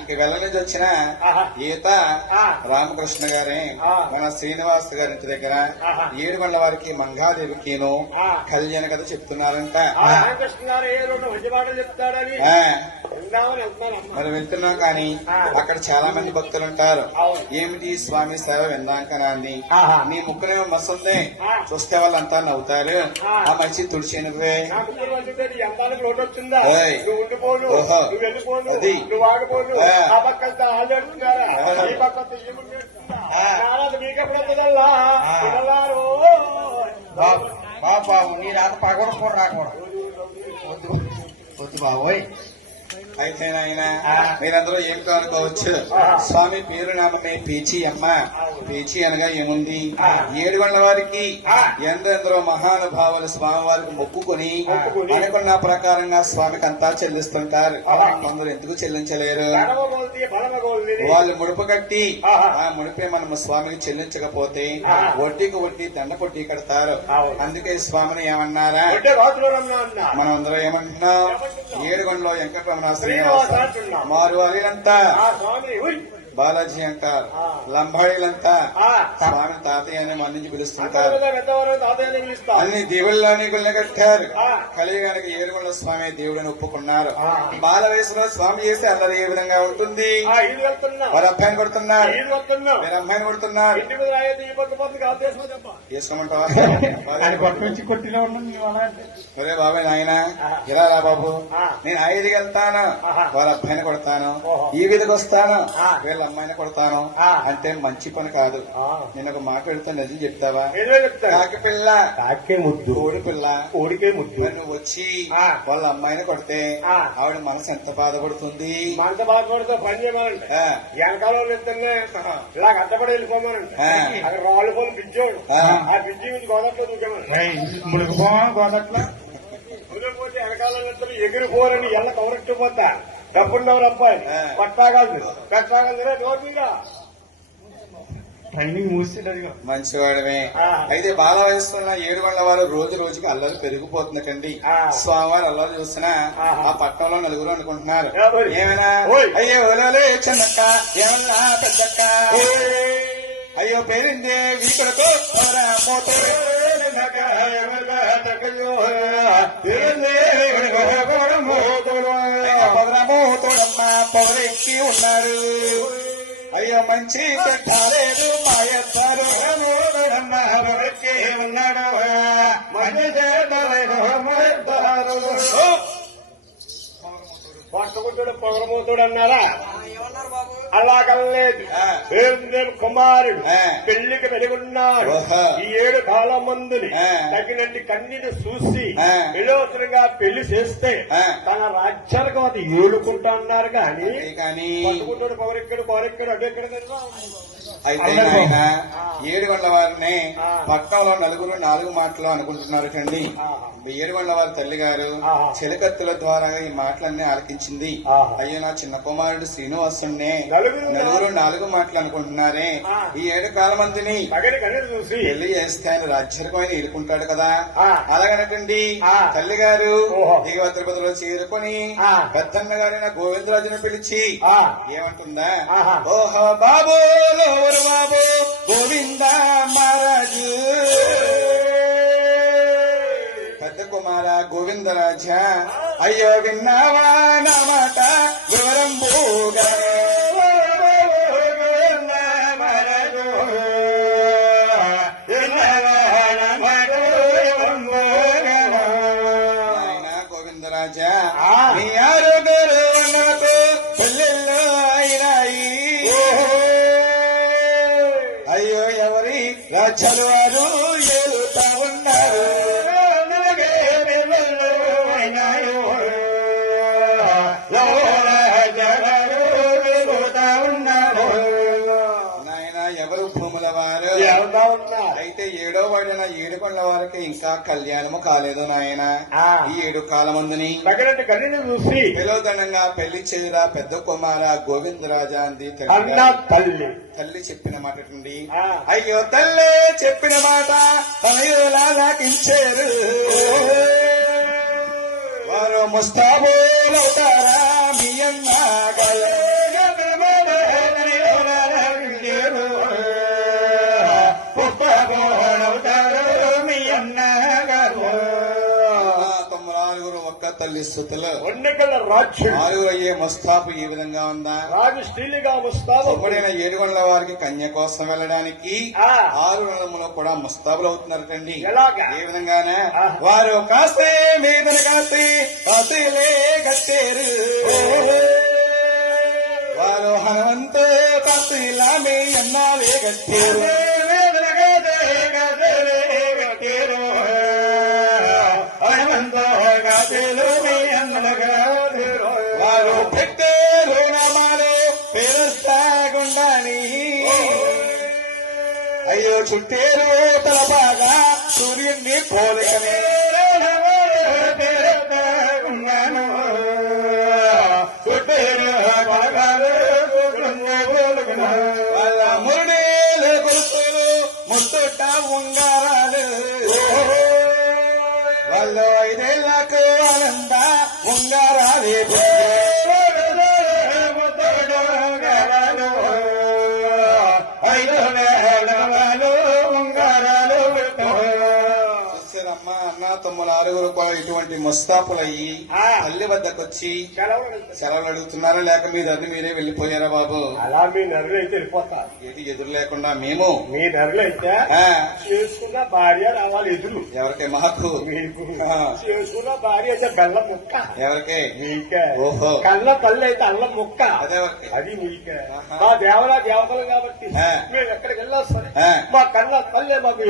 ఇక వెళ్ళ నుంచి వచ్చిన ఈత రామకృష్ణ గారే మన శ్రీనివాస్ గారి ఇంటి దగ్గర ఏడుగొండల వారికి మంగాదేవికిను కళ్యాణ కథ చెప్తున్నారంట. మరి వెళ్తున్నాం కానీ అక్కడ చాలా మంది భక్తులు ఉంటారు. ఏమిటి స్వామి సేవ విందాకనా అని నీ ముక్కునేమో మస్తుంది చూస్తే వాళ్ళంతా నవ్వుతారు. ఆ మంచి తుడిచి నువ్వే అది బాబు నీ రాత పగొడకూడదు రాకూడదు బాబోయ్. అయితే నాయన మీరందరూ ఏం కానుకోవచ్చు. స్వామి పేరు నామమే పీచి అమ్మ. పీచి అనగా ఏముంది, ఏడుగొండల వారికి ఎందరెందరో మహానుభావులు స్వామి వారికి మొక్కుకొని అనుకున్న ప్రకారంగా స్వామికి అంతా చెల్లిస్తుంటారు. కొందరు ఎందుకు చెల్లించలేరు, వాళ్ళు ముడుపు కట్టి ఆ ముడిపే మనం స్వామికి చెల్లించకపోతే వడ్డీకి వడ్డీ దండ పొట్టి కడతారు. అందుకే స్వామిని ఏమన్నారా, మనం అందరూ ఏమంటున్నాం, ఏడుగొండలో వెంకటరమణ శ్రీనివాస మారువారిలంతా బాలాజీ అంటారు, లంబాడీలంతా స్వామి తాతయ్య అని మన నుంచి పిలుస్తుంటారు. అన్ని దేవుళ్ళని గుళ్ళ కట్టారు. కలియుగానికి ఏడుగొండల స్వామి దేవుడిని ఒప్పుకున్నారు. బాల వయసులో స్వామి చేస్తే అల్లరి ఏ విధంగా ఉంటుంది. వారి అబ్బాయిని కొడుతున్నారు, మీరు అమ్మాయిని కొడుతున్నారు. చేసుకోమంటావా ఒరే బాబాయ్ నాయన ఇలా రా బాబు, నేను 5కి వెళ్తాను, వారి అబ్బాయిని కొడతాను, ఈ వీధికి వస్తాను, వీళ్ళ అమ్మాయిని కొడతాను అంటే మంచి పని కాదు. నేను ఒక మాట పెడితే నిజం చెప్తావా, కాకి పిల్ల కాకే ముద్దు, ఓడి పిల్ల ఓడికే ముద్దు. నువ్వు వచ్చి వాళ్ళ అమ్మాయిని కొడితే ఆవిడ మనసు ఎంత బాధపడుతుంది. మనసు బాధపడుతూ పని చేయమనంటే వెనకాల ఇలా అడ్డపడి వెళ్ళిపోమానంటే అక్కడ రాళ్ళు పోలు పిచ్చాడు, ఆ పిచ్చి నుంచి గోదట్లో దూకేమని గోదట్లో పోతే వెనకాల ఎగిరిపోరని ఎల్ల కవరెట్టుపోతా డబ్బున్నవారు అబ్బాయి కట్టాగలరా డోర్ మీద ట్రైనింగ్ మూసేది మంచివాడమే. అయితే బాల వయసున్న ఏడుగొండల వారు రోజు రోజుకి అల్లరి పెరిగిపోతుందటండి. స్వామివారు అల్లరి చూసినా ఆ పట్టణంలో నలుగురు అనుకుంటున్నారు, ఏమైనా అయ్యో ఓలే చిన్నక్క, ఏమన్నా పెద్దక్క, అయ్యో పేరిందే వీకులకు తోడమ్మ పొగరెక్కి ఉన్నారు. అయ్యో మంచి పెట్టాలేదు మాయత్తారు పొగరెక్కి ఉన్నాడు. పట్టుకుంటాడు పొగరమోతుడు అన్నారా, అలాగలేదు. కుమారుడు పెళ్లికి వెలుగున్నాడు. ఈ 7 కాలం మందుని తగినట్టు కన్నీని చూసి విలోచనగా పెళ్లి చేస్తే తన రాజ్యాలకు అది ఏలుకుంటా అన్నారు. కానీ పట్టుకుంటాడు పొగరెక్కడు అడ్డెక్కడ. అయితే ఆయన ఏడుగొండల వారిని పట్నంలో నలుగురు 4 మాటలు అనుకుంటున్నారటండి. ఏడుగొండల వారి తల్లి గారు చెలికత్తుల ద్వారా ఈ మాటలన్నీ ఆలకించింది. అయ్యో నా చిన్న కుమారుడు శ్రీనివాసుని నలుగురు 4 మాటలు అనుకుంటున్నారే, ఈ 7 కాలం మందిని పెళ్లి చేస్తే ఆయన రాజ్యకు ఆయన ఏడుకుంటాడు కదా. అలాగనటండి తల్లి గారు దిగవ తిరుపతిలో చేరుకొని పెద్దన్న గారైన గోవిందరాజును పిలిచి ఏమంటుందా, ఓహో బాబు బాబు గోవింద మహారాజు, పెద్ద కుమార గోవిందరాజా, అయ్యో విన్నావా నా మాట వివరంబుగా గోవిందరాజా, నీ ఆరోగ్యాలు నాకు పెళ్ళిళ్ళు అయినాయి. అయ్యో ఎవరి రాజ్యాలు వారు ఏలుతా ఉన్నారు. నాయన ఎవరు భూముల వారు అయితే 7వ వాడిన ఏడుగొండల వారికి ఇంకా కళ్యాణము కాలేదు నాయన. ఈ 7 కాలమందుని చూసి విలోదనంగా పెళ్లి చేయరా పెద్ద కుమార గోవిందరాజా అంది తల్లి చెప్పిన మాట నుండి. అయ్యో తల్లి చెప్పిన మాట తనయులా లాకించారు. వారు ముస్తాబోలవుతారా మీ అన్న తల్లి స్థుతులు వన్నెకల రాజ్యుడు ఆరుగురు అయ్యే ముస్తాబు ఈ విధంగా ఉందా రాజు స్త్రీలుగా ముస్తాబు ఒకడైన ఏడుగొండల వారికి కన్య కోసం వెళ్ళడానికి ఆ. 6 నెలములో కూడా ముస్తాబులు అవుతున్నారటండి ఎలాగా? ఏ విధంగానే ఆ. వారు కాస్తే మీదన కాస్తే పసిలే కట్టేరు వారు హనుమంత పసిలా మీ అన్నాలే కట్టేరు వారు పెట్టేరు నామాలు పేరుస్తాగుండాని అయ్యో చుట్టేరు తలబాగా సూర్యుడిని పోలికనే వాళ్ళ మురుడేలు గురుసులు ముద్దుట ఉంగారాలు వాళ్ళు 5 ఏళ్లకు ఆనంద ఉంగారాలే చూసారమ్మ అన్న తమ్ముల 6 కూడా ఇటువంటి ముస్తాపులయ్యి ఆ. తల్లి వద్దకు వచ్చి సెలవులు సెలవులు అడుగుతున్నారా లేక మీ దగ్గర మీరే వెళ్ళిపోయారా బాబు అలా మీ నరులు అయితే వెళ్ళిపోతారు ఏది ఎదురు లేకుండా మేము మీ నరులు అయితే ఆ, చేసుకున్న భార్య రావాలి ఎదురు ఎవరికి మాకు మీకు ఆ. చేసుకున్న భార్య అయితే బెల్లం ముక్క ఎవరికి మీకే ఓహో. కళ్ళ తల్లి అయితే అల్లం ముక్క అదెవరికి అది మీకే ఆహా. మా దేవతలు కాబట్టి ఆ. మేము ఎక్కడికి వెళ్ళొస్తాం ఆ. మా కళ్ళ తల్లి మాకు